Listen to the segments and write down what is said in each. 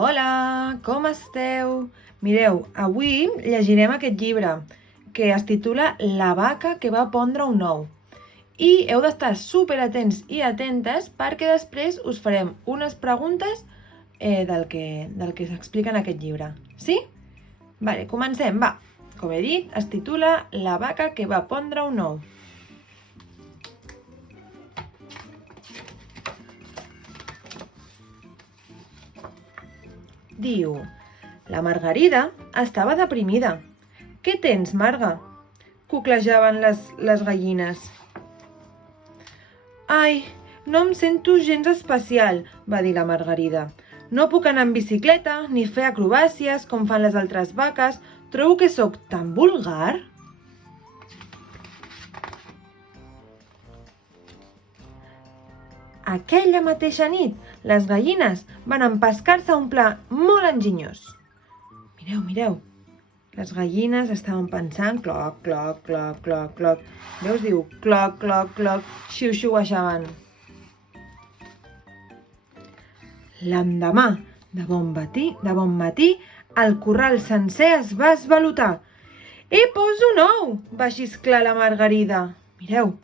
Hola, com esteu? Mireu, avui llegirem aquest llibre que es titula La vaca que va pondre un ou. I heu d'estar superatents i atentes perquè després us farem unes preguntes del que s'explica en aquest llibre. Sí? Vale, comencem, va. Com he dit, es titula La vaca que va pondre un ou. Diu, la Margarida estava deprimida. Què tens, Marga? Cuclejaven les gallines. Ai, no em sento gens especial, va dir la Margarida. No puc anar en bicicleta ni fer acrobàcies com fan les altres vaques. Trobo que sóc tan vulgar. Aquella mateixa nit, les gallines van empescar-se a un pla molt enginyós. Mireu, mireu. Les gallines estaven pensant cloc, cloc, cloc, cloc, cloc. Veus, diu cloc, cloc, cloc, xiu-xiuejaven. L'endemà, de bon matí, el corral sencer es va esvalotar. Poso un ou! Va xisclar la Margarida. Mireu,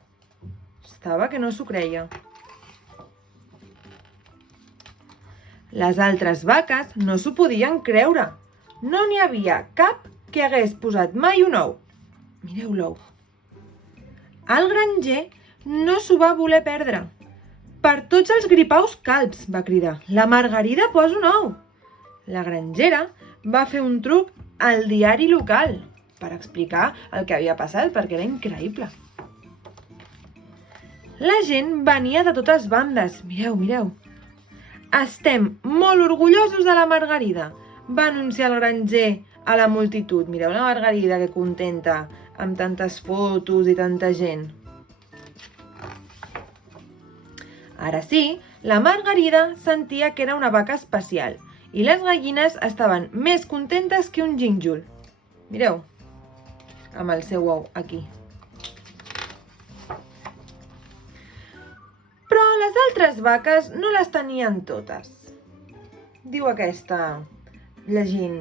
estava que no s'ho creia. Les altres vaques no s'ho podien creure. No n'hi havia cap que hagués posat mai un ou. Mireu l'ou. El granger no s'ho va voler perdre. Per tots els gripaus calbs, va cridar. La Margarida posa un ou. La grangera va fer un truc al diari local per explicar el que havia passat, perquè era increïble. La gent venia de totes bandes. Mireu, mireu. Estem molt orgullosos de la Margarida, va anunciar el granger a la multitud. Mireu la Margarida, que contenta, amb tantes fotos i tanta gent. Ara sí, la Margarida sentia que era una vaca especial i les gallines estaven més contentes que un gínjol. Mireu, amb el seu ou aquí. Però les altres vaques no les tenien totes. Diu aquesta, llegint,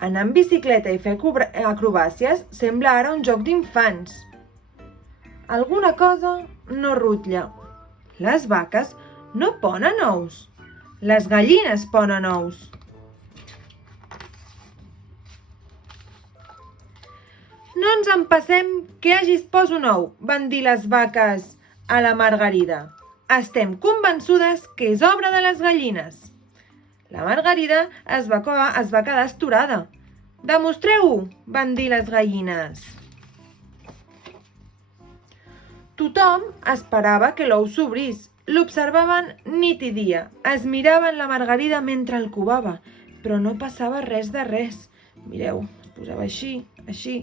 anar en bicicleta i fer acrobàcies sembla ara un joc d'infants. Alguna cosa no rutlla. Les vaques no ponen ous. Les gallines ponen ous. No ens empassem que hagis pos un ou, van dir les vaques a la Margarida. Estem convençudes que és obra de les gallines. La Margarida es va quedar astorada. Demostreu-ho, van dir les gallines. Tothom esperava que l'ou s'obrís. L'observaven nit i dia. Es miraven la Margarida mentre el covava, però no passava res de res. Mireu, es posava així,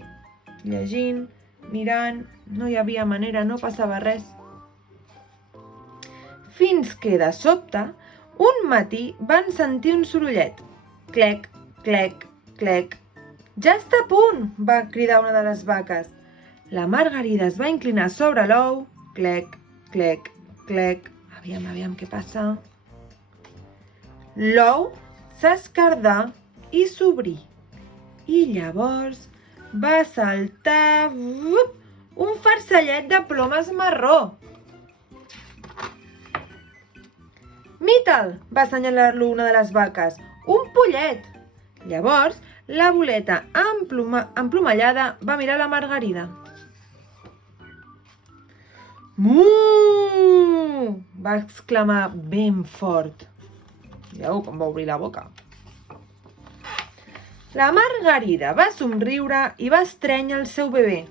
llegint, mirant, no hi havia manera, no passava res. Fins que, de sobte, un matí van sentir un sorollet. Clec, clec, clec. Ja està a punt, va cridar una de les vaques. La Margarida es va inclinar sobre l'ou. Clec, clec, clec. Aviam, què passa? L'ou s'escardà i s'obrí. I llavors va saltar un farcellet de plomes marró. Mita'l, va assenyalar-lo una de les vaques. Un pollet. Llavors, la boleta emplomallada va mirar la Margarida. Muuu! Va exclamar ben fort. Veieu com va obrir la boca. La Margarida va somriure i va estrènyer el seu bebè.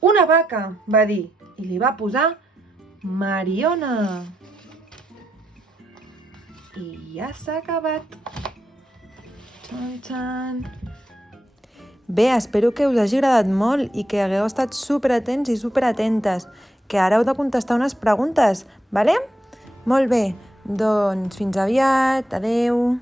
Una vaca, va dir, i li va posar Mariona. I ja s'ha acabat. Txan, txan. Bé, espero que us hagi agradat molt i que hagueu estat superatents i superatentes, que ara heu de contestar unes preguntes, vale? Molt bé, doncs fins aviat, adeu.